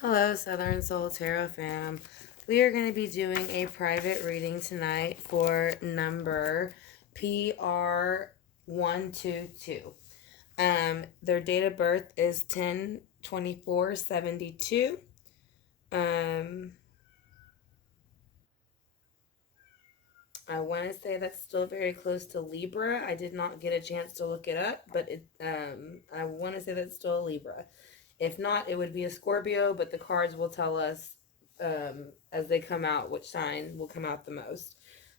Hello, Southern Soul Tarot fam. We are going to be doing a private reading tonight for number PR122. Their date of birth is 10/24/72. I want to say that's still very close to Libra. I did not get a chance to look it up, but I want to say that's still a Libra. If not, it would be a Scorpio, but the cards will tell us as they come out which sign will come out the most.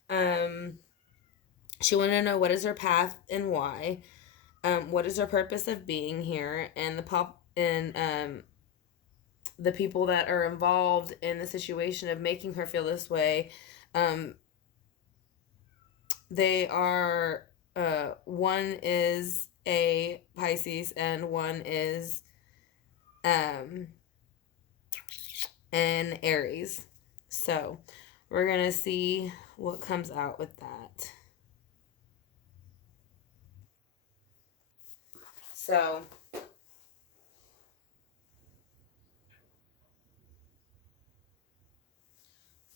Um, she wanted to know what is her path and why. What is her purpose of being here, and the people that are involved in the situation of making her feel this way. Um, they are one is a Pisces and one is um an Aries. So we're gonna see what comes out with that. So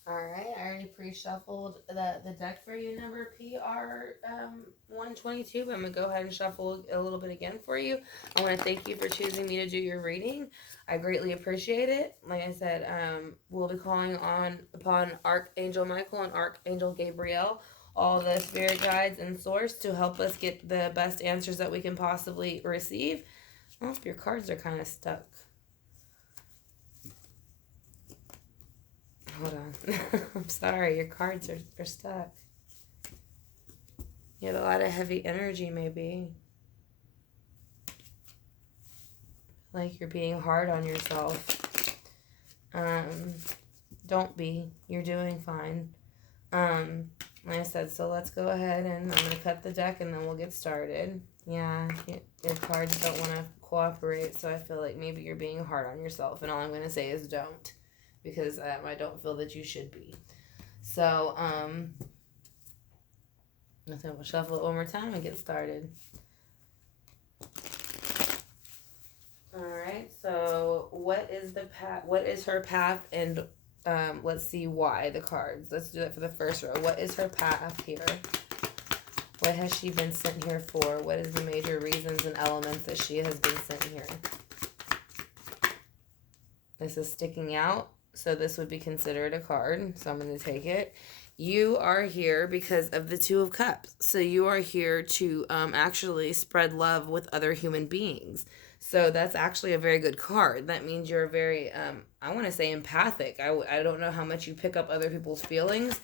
all right, I already pre-shuffled the deck for you, number PR 122. But I'm gonna go ahead and shuffle a little bit again for you. I want to thank you for choosing me to do your reading. I greatly appreciate it. Like I said, we'll be calling upon Archangel Michael and Archangel Gabriel, all the spirit guides and source, to help us get the best answers that we can possibly receive. Oh, your cards are kind of stuck. Hold on. I'm sorry, your cards are stuck. You have a lot of heavy energy, maybe. Like you're being hard on yourself. Don't be. You're doing fine. Like I said, so let's go ahead and I'm going to cut the deck and then we'll get started. Yeah, your cards don't want to cooperate, so I feel like maybe you're being hard on yourself. And all I'm going to say is don't. Because I don't feel that you should be. So, I think we'll shuffle it one more time and get started. All right. So, what is the path? What is her path? And let's see why the cards. Let's do that for the first row. What is her path here? What has she been sent here for? What is the major reasons and elements that she has been sent here? This is sticking out. So this would be considered a card. So I'm going to take it. You are here because of the Two of Cups. So you are here to actually spread love with other human beings. So that's actually a very good card. That means you're very, I want to say empathic. I don't know how much you pick up other people's feelings.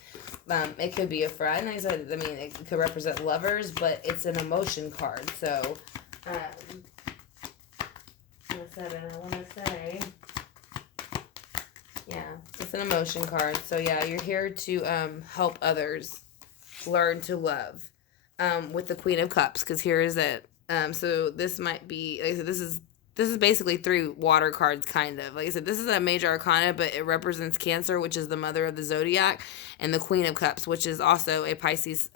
It could be a friend. I mean, it could represent lovers, but it's an emotion card. So, I want to say... Yeah, it's an emotion card. So yeah, you're here to help others learn to love with the Queen of Cups, because here is it. So this might be, like I said, this is basically three water cards, kind of. Like I said, this is a major arcana, but it represents Cancer, which is the mother of the zodiac, and the Queen of Cups, which is also a Pisces,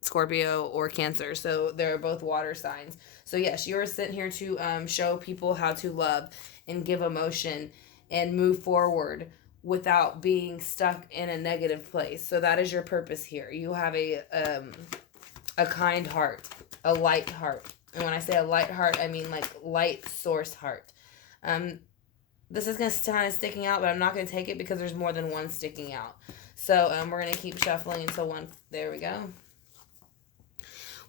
Scorpio, or Cancer. So they're both water signs. So yes, you are sent here to show people how to love and give emotion and move forward without being stuck in a negative place. So that is your purpose here. You have a kind heart, a light heart. And when I say a light heart, I mean like light source heart. This is going to kind of sticking out, but I'm not going to take it because there's more than one sticking out. So we're going to keep shuffling until one. There we go.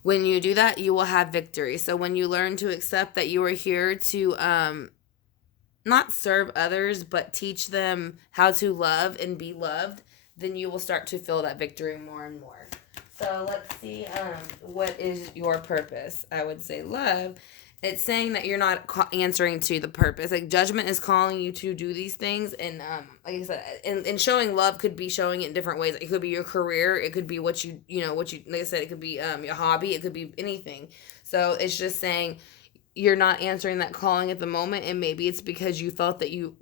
When you do that, you will have victory. So when you learn to accept that you are here to not serve others, but teach them how to love and be loved, then you will start to feel that victory more and more. So let's see, what is your purpose? I would say love. It's saying that you're not answering to the purpose. Like judgment is calling you to do these things, and like I said, and showing love could be showing it in different ways. It could be your career. It could be what you like I said. It could be your hobby. It could be anything. So it's just saying you're not answering that calling at the moment, and maybe it's because you felt that you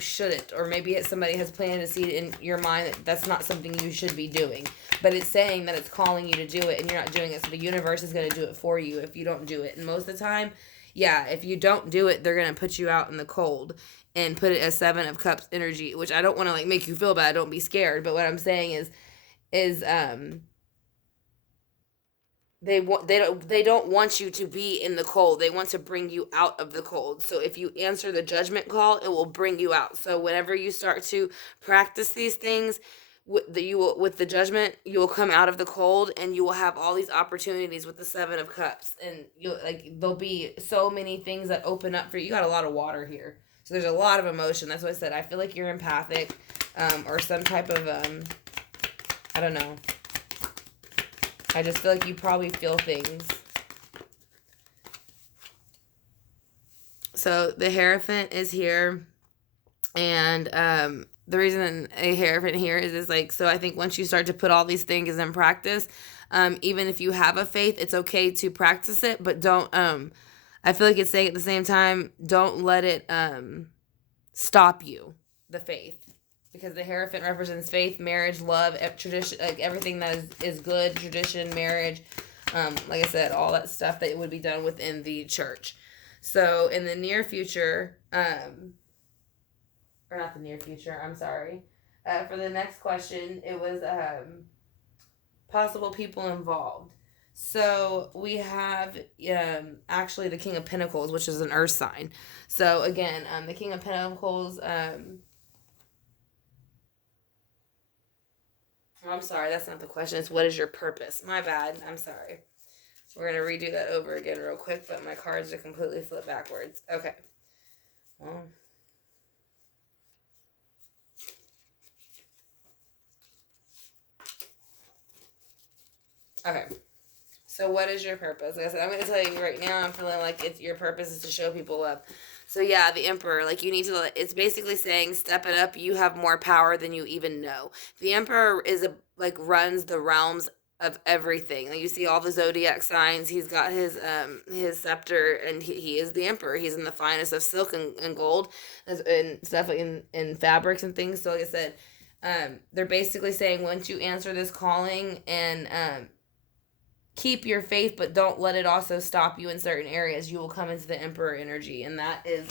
shouldn't, or maybe somebody has planted a seed in your mind that that's not something you should be doing, but it's saying that it's calling you to do it and you're not doing it, so the universe is going to do it for you if you don't do it. And most of the time, yeah, if you don't do it, they're going to put you out in the cold, and put it as Seven of Cups energy, which I don't want to like make you feel bad. Don't be scared. But what I'm saying is they don't want you to be in the cold. They want to bring you out of the cold. So if you answer the judgment call, it will bring you out. So whenever you start to practice these things, with the judgment, you will come out of the cold, and you will have all these opportunities with the Seven of Cups, and you like there'll be so many things that open up for you. You got a lot of water here, so there's a lot of emotion. That's what I said. I feel like you're empathic, or some type of I don't know. I just feel like you probably feel things. So the Hierophant is here, and the reason a Hierophant here is like, so I think once you start to put all these things in practice, even if you have a faith, it's okay to practice it, but don't, I feel like it's saying at the same time, don't let it stop you, the faith. Because the Hierophant represents faith, marriage, love, tradition, like everything that is good, tradition, marriage, like I said, all that stuff that would be done within the church. So in the near future, or not the near future, I'm sorry. For the next question, it was possible people involved. So we have actually the King of Pentacles, which is an earth sign. So again, the King of Pentacles, I'm sorry, that's not the question. It's what is your purpose? My bad. I'm sorry. We're going to redo that over again real quick, but my cards are completely flipped backwards. Okay. Well. Okay. So what is your purpose? Like I said, I'm going to tell you right now, I'm feeling like your purpose is to show people love. So yeah, the Emperor, like you need to, it's basically saying, step it up, you have more power than you even know. The Emperor is runs the realms of everything. Like you see all the zodiac signs, he's got his scepter, and he is the Emperor. He's in the finest of silk and gold and stuff, like in fabrics and things. So like I said, they're basically saying once you answer this calling and keep your faith, but don't let it also stop you in certain areas, you will come into the Emperor energy, and that is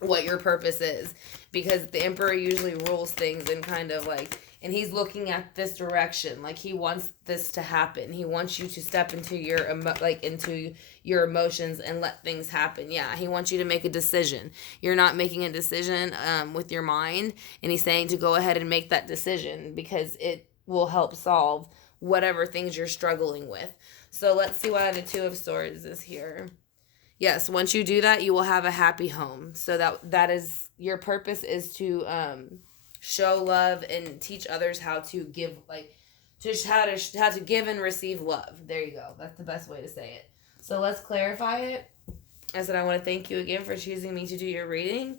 what your purpose is, because the Emperor usually rules things and kind of like, and he's looking at this direction, like he wants this to happen. He wants you to step into into your emotions and let things happen. Yeah, he wants you to make a decision. You're not making a decision with your mind, and he's saying to go ahead and make that decision because it will help solve whatever things you're struggling with. So let's see why the Two of Swords is here. Yes, once you do that, you will have a happy home. So that is your purpose, is to show love and teach others how to give, like just how to give and receive love. There you go. That's the best way to say it. So let's clarify it. I said I want to thank you again for choosing me to do your reading.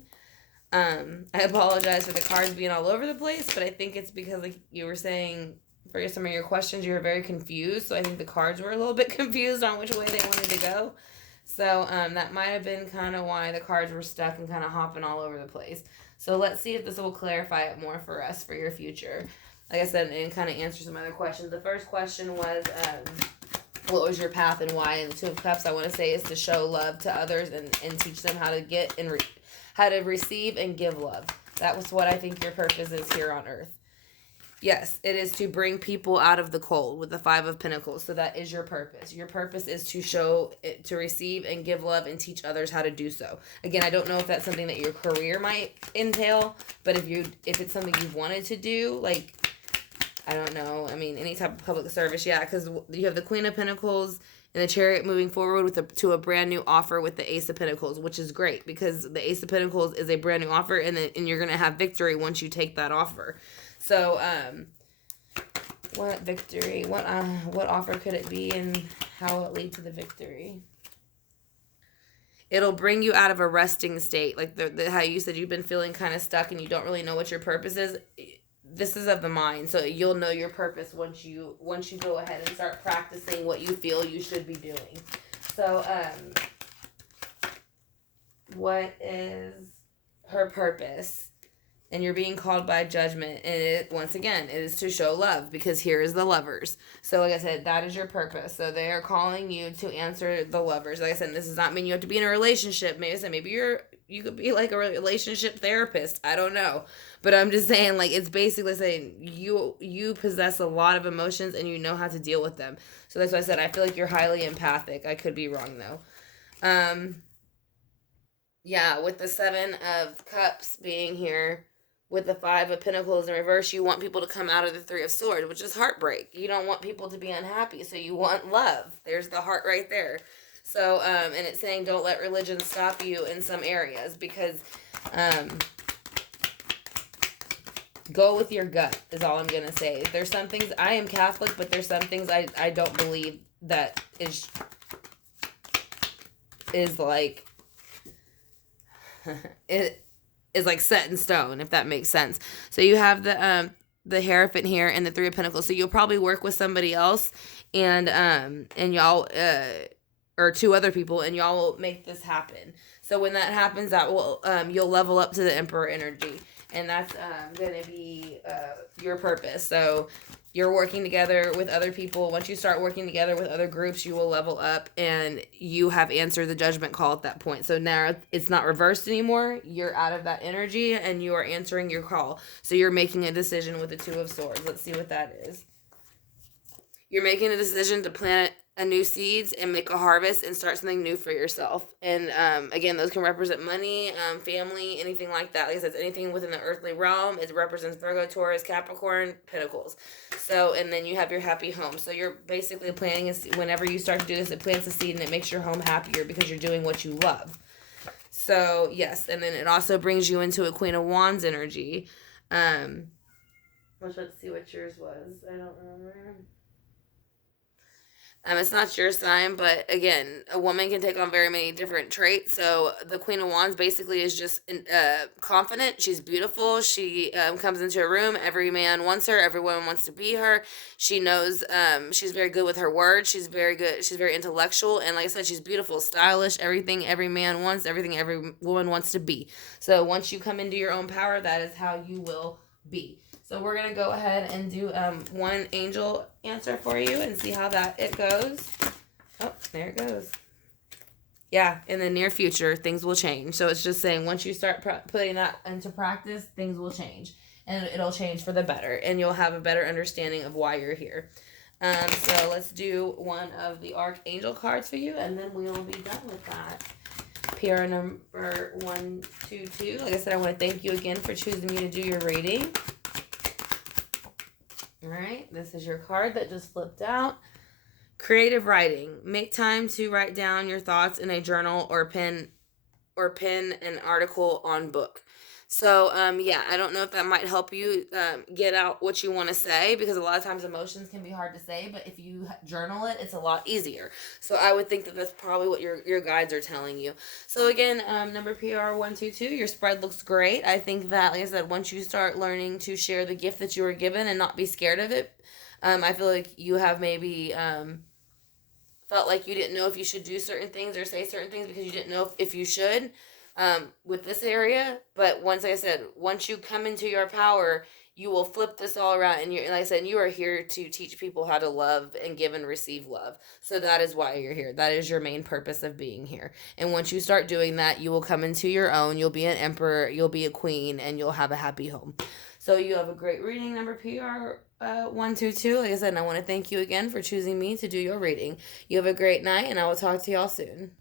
I apologize for the cards being all over the place, but I think it's because, like you were saying, for some of your questions, you were very confused. So I think the cards were a little bit confused on which way they wanted to go. So that might have been kind of why the cards were stuck and kind of hopping all over the place. So let's see if this will clarify it more for us for your future. Like I said, and kind of answer some other questions. The first question was, what was your path and why? And the Two of Cups, I want to say, is to show love to others and teach them how to get and how to receive and give love. That was what I think your purpose is here on Earth. Yes, it is to bring people out of the cold with the Five of Pentacles. So that is your purpose. Your purpose is to show, to receive and give love and teach others how to do so. Again, I don't know if that's something that your career might entail, but if it's something you've wanted to do, like, I don't know. I mean, any type of public service, yeah, because you have the Queen of Pentacles and the Chariot moving forward to a brand new offer with the Ace of Pentacles, which is great because the Ace of Pentacles is a brand new offer, and you're going to have victory once you take that offer. So, what victory? What offer could it be, and how will it lead to the victory? It'll bring you out of a resting state, like how you said you've been feeling kind of stuck and you don't really know what your purpose is. This is of the mind, so you'll know your purpose once you go ahead and start practicing what you feel you should be doing. So, what is her purpose? And you're being called by judgment, and once again, it is to show love, because here is the Lovers. So like I said, that is your purpose. So they are calling you to answer the Lovers. Like I said, this does not mean you have to be in a relationship. Maybe you're you could be like a relationship therapist. I don't know. But I'm just saying, like, it's basically saying you possess a lot of emotions and you know how to deal with them. So that's why I said I feel like you're highly empathic. I could be wrong though. Um, yeah, with the Seven of Cups being here, with the Five of Pentacles in reverse, you want people to come out of the Three of Swords, which is heartbreak. You don't want people to be unhappy, so you want love. There's the heart right there. So, and it's saying don't let religion stop you in some areas because, um, go with your gut is all I'm gonna say. There's some things I am Catholic, but there's some things I don't believe that is like it is like set in stone, if that makes sense. So you have the Hierophant here and the Three of Pentacles. So you'll probably work with somebody else and y'all or two other people and y'all will make this happen. So when that happens, that will you'll level up to the Emperor energy. And that's going to be your purpose. So you're working together with other people. Once you start working together with other groups, you will level up and you have answered the judgment call at that point. So now it's not reversed anymore. You're out of that energy and you are answering your call. So you're making a decision with the Two of Swords. Let's see what that is. You're making a decision to plant a new seeds and make a harvest and start something new for yourself. And again, those can represent money, family, anything like that. Like I said, it's anything within the earthly realm. It represents Virgo, Taurus, Capricorn, Pentacles. So, and then you have your happy home. So you're basically planting whenever you start to do this, it plants a seed and it makes your home happier because you're doing what you love. So yes, and then it also brings you into a Queen of Wands energy. Let's see what yours was. I don't remember. It's not your sign, but again, a woman can take on very many different traits. So the Queen of Wands basically is just confident. She's beautiful. She comes into a room. Every man wants her. Everyone wants to be her. She knows she's very good with her words. She's very good. She's very intellectual. And like I said, she's beautiful, stylish, everything every man wants, everything every woman wants to be. So once you come into your own power, that is how you will be. So we're going to go ahead and do one angel answer for you and see how it goes. Oh, there it goes. Yeah, in the near future, things will change. So it's just saying once you start putting that into practice, things will change. And it'll change for the better. And you'll have a better understanding of why you're here. So let's do one of the Archangel cards for you, and then we will be done with that. PR number 122. Like I said, I want to thank you again for choosing me to do your reading. All right, this is your card that just flipped out. Creative writing. Make time to write down your thoughts in a journal or pen an article on book. So, yeah, I don't know if that might help you get out what you want to say, because a lot of times emotions can be hard to say, but if you journal it, it's a lot easier. So I would think that that's probably what your guides are telling you. So again, number PR 122, your spread looks great. I think that, like I said, once you start learning to share the gift that you were given and not be scared of it, I feel like you have maybe felt like you didn't know if you should do certain things or say certain things because you didn't know if you should. With this area, but once you come into your power, you will flip this all around, and like I said, you are here to teach people how to love and give and receive love. So that is why you're here. That is your main purpose of being here. And once you start doing that, you will come into your own. You'll be an emperor, you'll be a queen, and you'll have a happy home. So you have a great reading, number PR 122. Like I said, and I want to thank you again for choosing me to do your reading. You have a great night, and I will talk to y'all soon.